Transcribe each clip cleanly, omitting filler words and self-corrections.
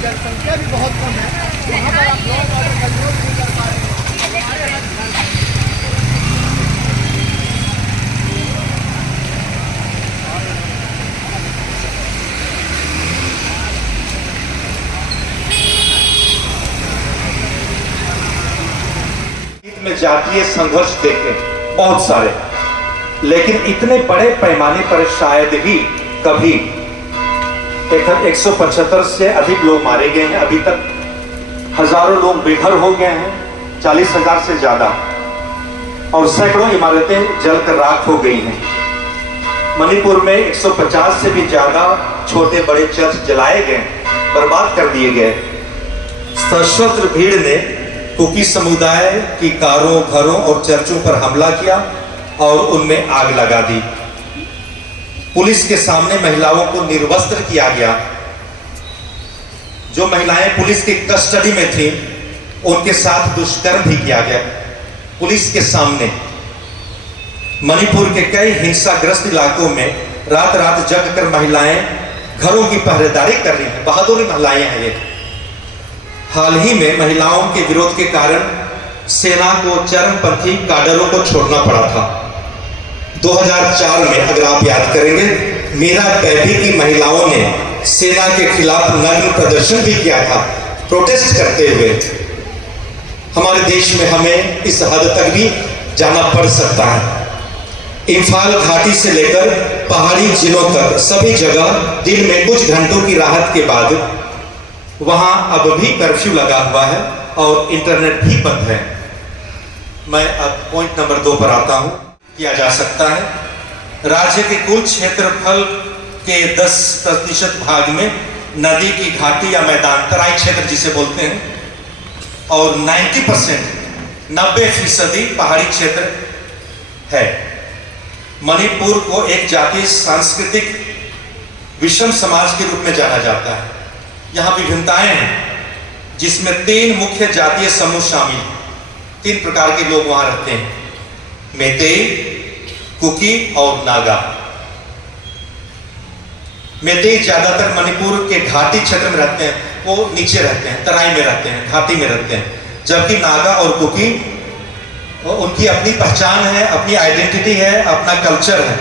जनसंख्या भी बहुत कम है, वहाँ पर आप लोग ऑर्डर कंट्रोल नहीं कर पा रहे हैं। में जातीय संघर्ष देखे बहुत सारे, लेकिन इतने बड़े पैमाने पर शायद ही कभी 175 से अधिक लोग मारे गए हैं। अभी तक हजारों लोग बेघर हो गए हैं, 40,000 से ज्यादा, और सैकड़ों इमारतें जलकर राख हो गई हैं। मणिपुर में 150 से भी ज्यादा छोटे बड़े चर्च जलाए गए, बर्बाद कर दिए गए। सशस्त्र भीड़ ने कुकी समुदाय की कारों, घरों और चर्चों पर हमला किया और उनमें आग लगा दी। पुलिस के सामने महिलाओं को निर्वस्त्र किया गया। जो महिलाएं पुलिस की कस्टडी में थीं, उनके साथ दुष्कर्म भी किया गया पुलिस के सामने। मणिपुर के कई हिंसाग्रस्त इलाकों में रात रात जग कर महिलाएं घरों की पहरेदारी कर रही हैं। बहादुर महिलाएं हैं ये। हाल ही में महिलाओं के विरोध के कारण सेना को चरमपंथी काडरों को छोड़ना पड़ा था। 2004 में अगर आप याद करेंगे, मीरा कैदी की महिलाओं ने सेना के खिलाफ नग्न प्रदर्शन भी किया था, प्रोटेस्ट करते हुए। हमारे देश में हमें इस हद तक भी जाना पड़ सकता है। इंफाल घाटी से लेकर पहाड़ी जिलों तक सभी जगह दिन में कुछ घंटों की राहत के बाद वहां अब भी कर्फ्यू लगा हुआ है और इंटरनेट भी बंद है। मैं अब पॉइंट नंबर 2 पर आता हूं। किया जा सकता है। राज्य के कुल क्षेत्रफल के 10% भाग में नदी की घाटी या मैदान, तराई क्षेत्र जिसे बोलते हैं, और 90% पहाड़ी क्षेत्र है। मणिपुर को एक जातीय सांस्कृतिक विषम समाज के रूप में जाना जाता है। यहाँ विभिन्नताएं हैं, जिसमें 3 मुख्य जातीय समूह शामिल हैं। 3 प्रकार के लोग वहां रहते हैं: मेतेई, कुकी और नागा। मेतेई ज्यादातर मणिपुर के घाटी क्षेत्र में रहते हैं, वो नीचे रहते हैं, तराई में रहते हैं, घाटी में रहते हैं। जबकि नागा और कुकी, उनकी अपनी पहचान है, अपनी आइडेंटिटी है, अपना कल्चर है,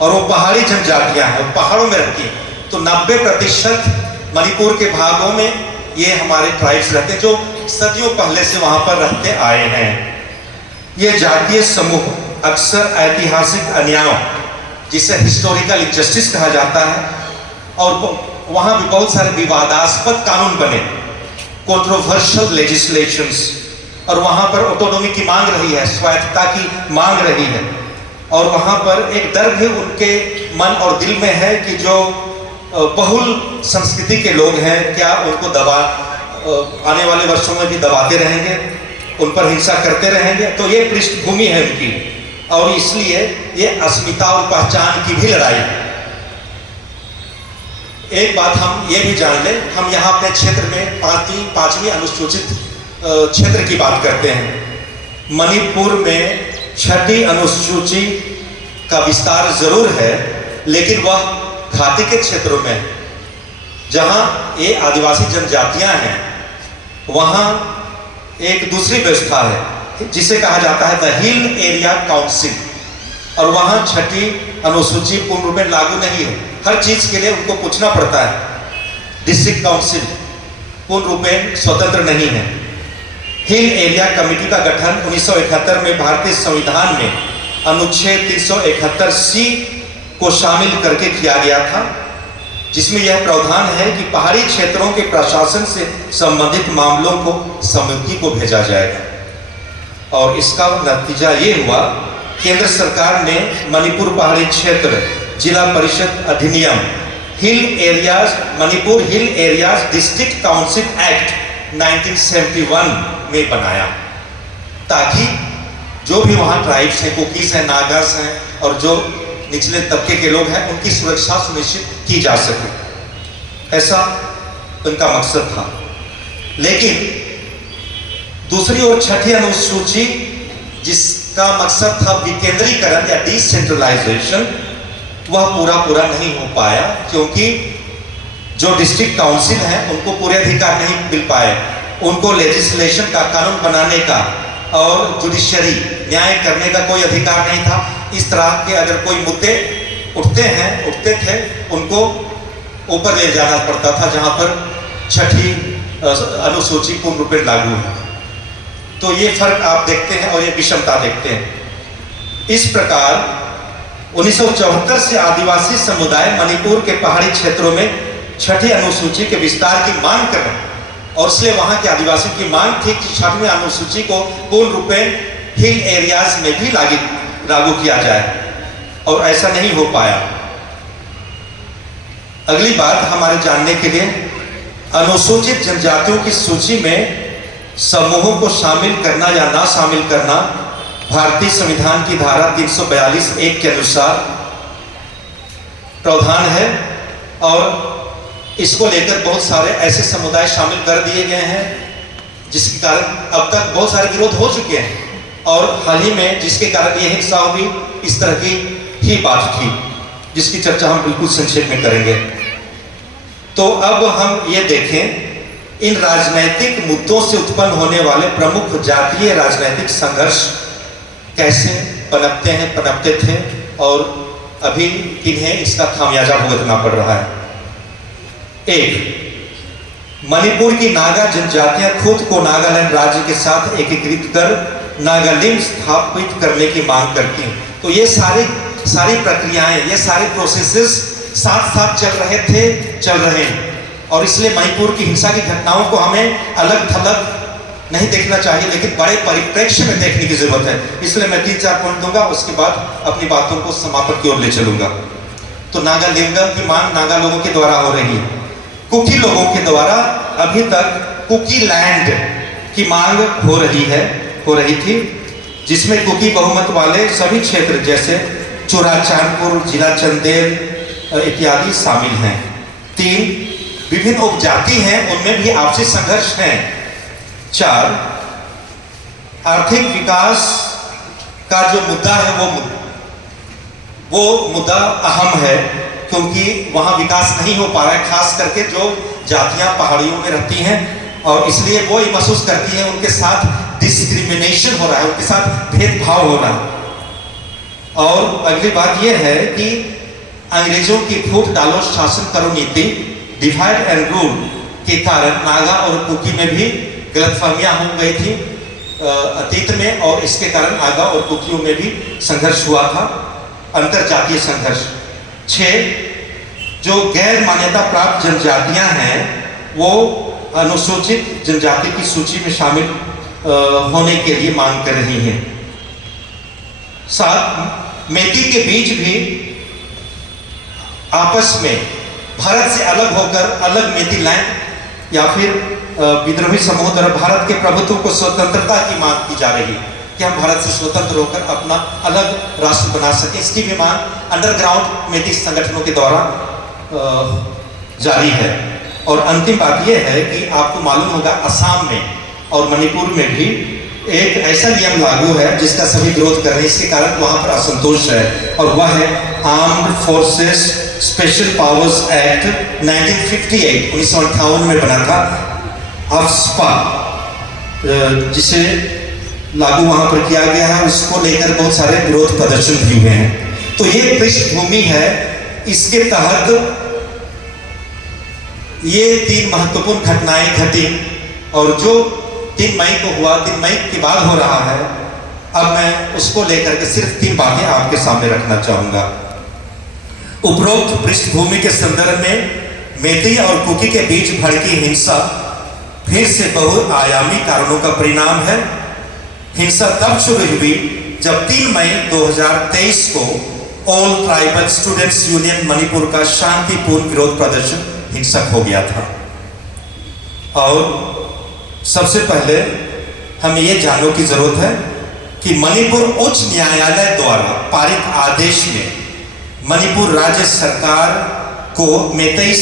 और वो पहाड़ी जनजातियां हैं, पहाड़ों में रहती हैं। तो 90% मणिपुर के भागों में ये हमारे ट्राइब्स रहते हैं, जो सदियों पहले से वहां पर रहते आए हैं। ये जातीय समूह अक्सर ऐतिहासिक अन्यायों, जिसे हिस्टोरिकल इनजस्टिस कहा जाता है, और वहां भी बहुत सारे विवादास्पद कानून बने, कंट्रोवर्शियल लेजिस्लेशंस, और वहां पर ऑटोनॉमी की मांग रही है, स्वायत्तता की मांग रही है। और वहां पर एक डर भी उनके मन और दिल में है कि जो बहुल संस्कृति के लोग हैं, क्या उनको आने वाले वर्षों में भी दबाते रहेंगे, उन पर हिंसा करते रहेंगे। तो ये पृष्ठभूमि है उनकी, और इसलिए ये अस्मिता और पहचान की भी लड़ाई है। एक बात हम ये भी जान लें, हम यहाँ अपने क्षेत्र में 5वीं अनुसूचित क्षेत्र की बात करते हैं। मणिपुर में 6ठी अनुसूची का विस्तार जरूर है, लेकिन वह घाटी के क्षेत्रों में, जहां ये आदिवासी जनजातियां हैं, वहां एक दूसरी व्यवस्था है जिसे कहा जाता है द हिल एरिया काउंसिल, और वहां 6ठी अनुसूची पूर्ण रूप में लागू नहीं है। हर चीज के लिए उनको पूछना पड़ता है। डिस्ट्रिक्ट काउंसिल पूर्ण रूप में स्वतंत्र नहीं है। हिल एरिया कमेटी का गठन 1971 में भारतीय संविधान में अनुच्छेद 371C को शामिल करके किया गया था, जिसमें यह प्रावधान है कि पहाड़ी क्षेत्रों के प्रशासन से संबंधित मामलों को समिति को भेजा जाएगा। और इसका नतीजा ये हुआ, केंद्र सरकार ने मणिपुर पहाड़ी क्षेत्र जिला परिषद अधिनियम मणिपुर हिल एरियाज डिस्ट्रिक्ट काउंसिल एक्ट 1971 में बनाया, ताकि जो भी वहाँ ट्राइब्स हैं, कुकीज हैं, नागास हैं, और जो निचले तबके के लोग हैं, उनकी सुरक्षा सुनिश्चित की जा सके। ऐसा उनका मकसद था। लेकिन दूसरी ओर 6ठी अनुसूची, जिसका मकसद था विकेंद्रीकरण या डिसेंट्रलाइजेशन, वह पूरा नहीं हो पाया, क्योंकि जो डिस्ट्रिक्ट काउंसिल हैं उनको पूरे अधिकार नहीं मिल पाए, उनको लेजिस्लेशन का, कानून बनाने का और जुडिशरी, न्याय करने का कोई अधिकार नहीं था। इस तरह के अगर कोई मुद्दे उठते थे, उनको ऊपर ले जाना पड़ता था, जहां पर छठी अनुसूची पूर्ण रूप में लागू है। तो ये फर्क आप देखते हैं और ये विषमता देखते हैं। इस प्रकार 1974 से आदिवासी समुदाय मणिपुर के पहाड़ी क्षेत्रों में छठी अनुसूची के विस्तार की मांग कर रहे हैं और इसलिए वहां के आदिवासियों की मांग थी कि छठवीं अनुसूची को पूर्ण रूप में हिल एरियाज में भी लागू किया जाए, और ऐसा नहीं हो पाया। अगली बात हमारे जानने के लिए, अनुसूचित जनजातियों की सूची में समूहों को शामिल करना या ना शामिल करना भारतीय संविधान की धारा 342(1) के अनुसार प्रावधान है, और इसको लेकर बहुत सारे ऐसे समुदाय शामिल कर दिए गए हैं जिसके कारण अब तक बहुत सारे विरोध हो चुके हैं, और हाल ही में जिसके कारण यह हिंसा हुई, इस तरह की ही बात थी जिसकी चर्चा हम बिल्कुल संक्षेप में करेंगे। तो अब हम ये देखें, इन राजनैतिक मुद्दों से उत्पन्न होने वाले प्रमुख जातीय राजनैतिक संघर्ष कैसे पनपते थे और अभी किन्हें इसका खामियाजा भुगतना पड़ रहा है। एक, मणिपुर की नागा जनजातियां खुद को नागालैंड राज्य के साथ एकीकृत कर नागालिंग स्थापित करने की मांग करती हैं। तो ये सारी प्रक्रियाएं, ये सारे प्रोसेसेस साथ साथ चल रहे हैं, और इसलिए मणिपुर की हिंसा की घटनाओं को हमें अलग थलग नहीं देखना चाहिए, लेकिन बड़े परिप्रेक्ष्य में देखने की जरूरत है। इसलिए मैं 3-4 पॉइंट दूंगा, उसके बाद अपनी बातों को समापन की ओर ले चलूंगा। तो नागालिंगम की मांग नागा लोगों के द्वारा हो रही है। कुकी लोगों के द्वारा अभी तक कुकी लैंड की मांग हो रही थी, जिसमें कुकी बहुमत वाले सभी क्षेत्र जैसे चुराचांदपुर, जिला चंदेल इत्यादि शामिल हैं। 3, विभिन्न उपजाति हैं, उनमें भी आपसी संघर्ष हैं। 4, आर्थिक विकास का जो मुद्दा है वो मुद्दा अहम है, क्योंकि वहां विकास नहीं हो पा रहा है, खास करके जो जातियां पहाड़ियों में रहती हैं, और इसलिए वो ये महसूस करती हैं उनके साथ डिस्क्रिमिनेशन हो रहा है, उनके साथ भेदभाव हो रहा है। और अगली बात यह है कि अंग्रेजों की फूट डालो शासन करो नीति, डिवाइड एंड रूल के कारण नागा और कुकी में भी गलतफहमियां हो गई थी अतीत में, और इसके कारण नागा और कुकियों में भी संघर्ष हुआ था, अंतर जातीय संघर्ष। 6, जो गैर मान्यता प्राप्त जनजातियां हैं वो अनुसूचित जनजाति की सूची में शामिल होने के लिए मांग कर रही हैं। 7, मेती के बीच भी आपस में भारत से अलग होकर अलग मेती लैंड या फिर विद्रोही समूह द्वारा भारत के प्रभुत्व को स्वतंत्रता की मांग की जा रही है कि हम भारत से स्वतंत्र होकर अपना अलग राष्ट्र बना सके। इसकी भी मांग अंडरग्राउंड मेती संगठनों के द्वारा जारी है। और अंतिम बात यह है कि आपको मालूम होगा असम में और मणिपुर में भी एक ऐसा नियम लागू है जिसका सभी विरोध कर रहे हैं, इसके कारण वहां पर असंतोष है, और वह है armed forces special powers act 1958 1958 में बना था, आफ्स्पा, जिसे लागू वहां पर किया गया है। उसको लेकर बहुत सारे विरोध प्रदर्शन भी हुए हैं। तो ये पृष्ठभूमि है, इसके तहत ये 3 महत्वपूर्ण घटनाएं घटी, और जो 3 मई को हुआ, 3 मई के बाद हो रहा है, अब मैं उसको लेकर के सिर्फ 3 बातें आपके सामने रखना चाहूंगा। उपरोक्त पृष्ठभूमि के संदर्भ में मेती और कुकी के बीच भड़की हिंसा फिर से बहुआयामी कारणों का परिणाम है। हिंसा तब शुरू हुई जब 3 मई 2023 को all tribal students union Manipur का शांतिपूर्ण विरोध प्रदर्शन हिंसक हो गया था। और सबसे पहले हमें यह जानने की जरूरत है कि मणिपुर उच्च न्यायालय द्वारा पारित आदेश में मणिपुर राज्य सरकार को मेतई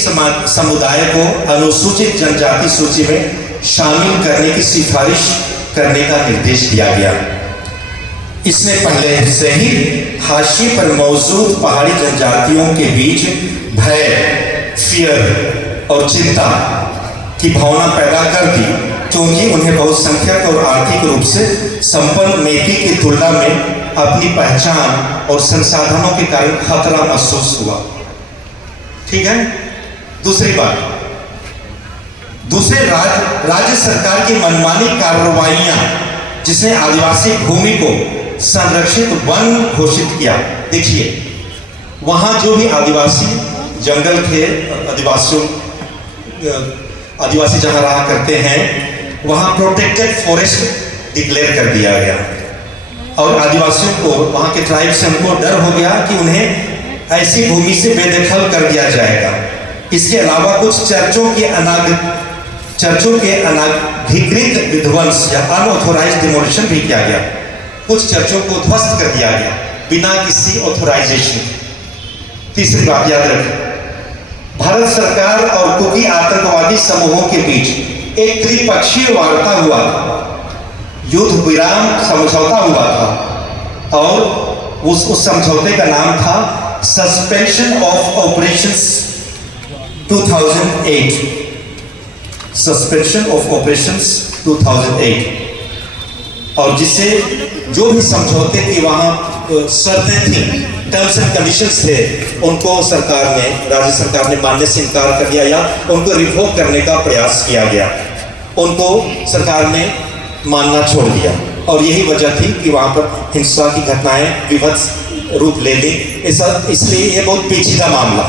समुदाय को अनुसूचित जनजाति सूची में शामिल करने की सिफारिश करने का निर्देश दिया गया। इसने पहले से ही हाशिए पर मौजूद पहाड़ी जनजातियों के बीच भय, फियर और चिंता की भावना पैदा कर दी, क्योंकि उन्हें बहुसंख्यक और आर्थिक रूप से संपन्न मेथी की तुलना में अपनी पहचान और संसाधनों के कारण खतरा महसूस हुआ। ठीक है। दूसरी बात, दूसरे राज्य सरकार की मनमानी कार्रवाइयां, जिसने आदिवासी भूमि को संरक्षित वन घोषित किया। देखिए, वहां जो भी आदिवासी जंगल थे, आदिवासी जहां रहा करते हैं, वहां प्रोटेक्टेड फॉरेस्ट डिक्लेयर कर दिया गया और आदिवासियों को, वहां के ट्राइब से उनको डर हो गया कि उन्हें ऐसी भूमि से बेदखल कर दिया जाएगा। इसके अलावा कुछ चर्चों के अनाधिकृत विध्वंस या अनऑथोराइज्ड डिमोलिशन भी किया गया। कुछ चर्चों को ध्वस्त कर दिया गया बिना किसी ऑथोराइजेशन। तीसरी बात याद रखें, भारत सरकार और कुकी आतंकवादी समूहों के बीच एक त्रिपक्षीय वार्ता हुआ था, युद्ध विराम समझौता हुआ था और उस समझौते का नाम था suspension of operations 2008, suspension of operations 2008। और जिसे जो भी समझौते की वहां शर्तें थी, टर्म्स एंड कंडीशंस थे, उनको राज्य सरकार ने मानने से इनकार कर दिया या उनको रिवोक करने का प्रयास किया गया। उनको सरकार ने मानना छोड़ दिया और यही वजह थी कि वहां पर हिंसा की घटनाएं विभत्स रूप ले ली। इसलिए ये बहुत पेचीदा मामला।